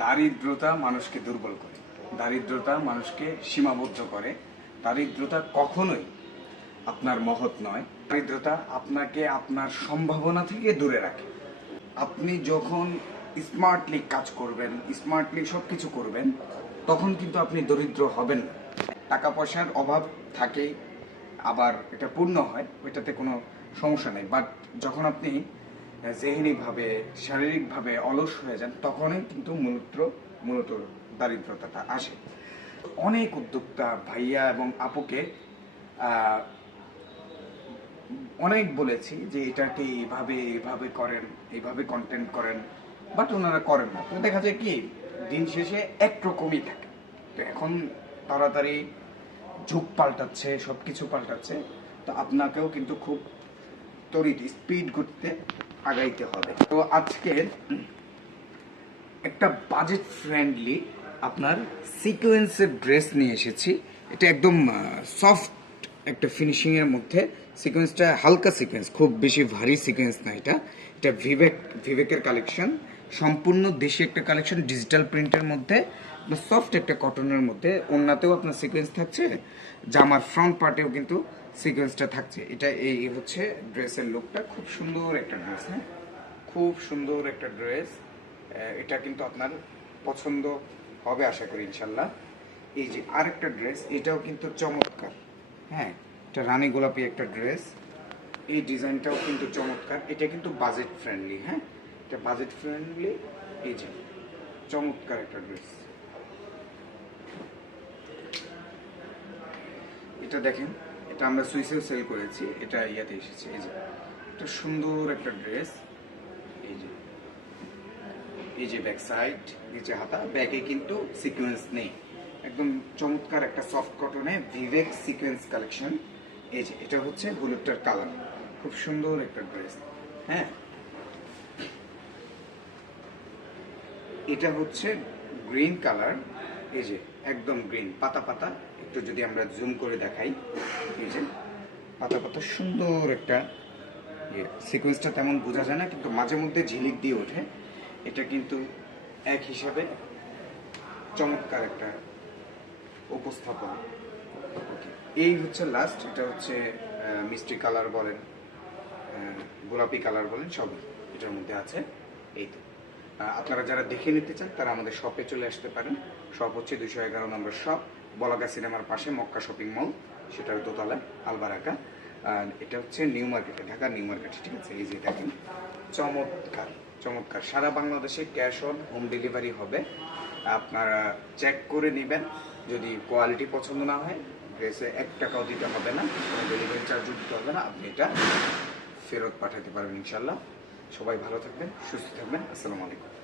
দারিদ্রতা মানুষকে দুর্বল করে, দারিদ্রতা মানুষকে সীমাবদ্ধ করে, দারিদ্রতা কখনোই আপনার মহৎ নয়। দারিদ্রতা আপনাকে আপনার সম্ভাবনা থেকে দূরে রাখে। আপনি যখন স্মার্টলি কাজ করবেন, স্মার্টলি সব কিছু করবেন, তখন কিন্তু আপনি দরিদ্র হবেন না। টাকা পয়সার অভাব থাকে, আবার এটা পূর্ণ হয়, ওইটাতে কোনো সমস্যা নেই। বাট যখন আপনি জেহেনিভাবে, শারীরিকভাবে অলস হয়ে যান, তখনই কিন্তু মূলত দারিদ্রতাটা আসে। অনেক উদ্যোক্তা ভাইয়া এবং আপুকে অনেক বলেছি যে এটাকে এইভাবে করেন, এইভাবে কন্টেন্ট করেন, বাট ওনারা করেন না। তো দেখা যায় কি, দিন শেষে একরকমই থাকে। তো এখন তাড়াতাড়ি যুগ পাল্টাচ্ছে, সব কিছু পাল্টাচ্ছে, তো আপনাকেও কিন্তু খুব তড়িৎ স্পিড করতে আগাইতে হবে। তো আজকে একটা বাজেট ফ্রেন্ডলি আপনার সিকোয়েন্সের ড্রেস নিয়ে এসেছি। এটা একদম সফট একটা ফিনিশিংয়ের মধ্যে। সিকোয়েন্সটা হালকা সিকোয়েন্স, খুব বেশি ভারী সিকোয়েন্স না। এটা ভিভেকের কালেকশন, সম্পূর্ণ দেশি একটা কালেকশন, ডিজিটাল প্রিন্টের মধ্যে, সফট একটা কটনের মধ্যে। ওড়নাতেও আপনার সিকোয়েন্স থাকছে, জামার ফ্রন্ট পার্টেও কিন্তু সিকোয়েন্সটা থাকছে। এটা এই হচ্ছে ড্রেসের লুকটা। খুব সুন্দর একটা ড্রেস, হ্যাঁ, খুব সুন্দর একটা ড্রেস। এটা কিন্তু আপনার পছন্দ হবে আশা করি ইনশাল্লাহ। এই যে আরেকটা ড্রেস, এটাও কিন্তু চমৎকার, হ্যাঁ, এটা রানী গোলাপি একটা ড্রেস। এই ডিজাইনটাও কিন্তু চমৎকার। এটা কিন্তু বাজেট ফ্রেন্ডলি, হ্যাঁ, এটা বাজেট ফ্রেন্ডলি। এই যে চমৎকার একটা ড্রেস, এটা দেখেন, এটা আমরা সুইসেও সেল করেছি, এটা ইয়াতে এসেছে। এই যে এটা সুন্দর একটা ড্রেস। এই যে ব্যাক সাইড, নিচে হাতা, ব্যাগে কিন্তু সিকোয়েন্স নেই। একদম চমৎকার একটা সফট কটনে ভিভেক সিকোয়েন্স কালেকশন। এই যে এটা হচ্ছে হলুদটার কালার, খুব সুন্দর একটা ড্রেস, হ্যাঁ। এটা হচ্ছে গ্রিন কালার। এই যে একদম গ্রিন, পাতা পাতা। একটু যদি আমরা জুম করে দেখাই, এই যে পাতা পাতা সুন্দর একটা সিকোয়েন্সটা তেমন বোঝা যায় না, কিন্তু মাঝে মধ্যে ঝিলিক দিয়ে ওঠে। এটা কিন্তু এক হিসাবে চমৎকার একটা উপস্থাপনা। এই হচ্ছে লাস্ট, এটা হচ্ছে মিষ্টি কালার বলেন, গোলাপি কালার বলেন, সবই এটার মধ্যে আছে। এই তো আপনারা যারা দেখে নিতে চান তারা আমাদের শপে চলে আসতে পারেন। শপ হচ্ছে 211 নম্বর শপ, বলাগা সিনেমার পাশে, মক্কা শপিং মল, সেটার দোতলায়, আলবারাকা। আর এটা হচ্ছে নিউ মার্কেটে, ঢাকা নিউ মার্কেটে, ঠিক আছে। এই যে দেখেন, চমৎকার চমৎকার। সারা বাংলাদেশে ক্যাশ অন হোম ডেলিভারি হবে। আপনারা চেক করে নেবেন, যদি কোয়ালিটি পছন্দ না হয়, ড্রেসে 1 টাকাও দিতে হবে না, কোনো ডেলিভারি চার্জও দিতে হবে না, আপনি এটা ফেরত পাঠাতে পারবেন ইনশাল্লাহ। সবাই ভালো থাকবেন, সুস্থ থাকবেন। আসসালামু আলাইকুম।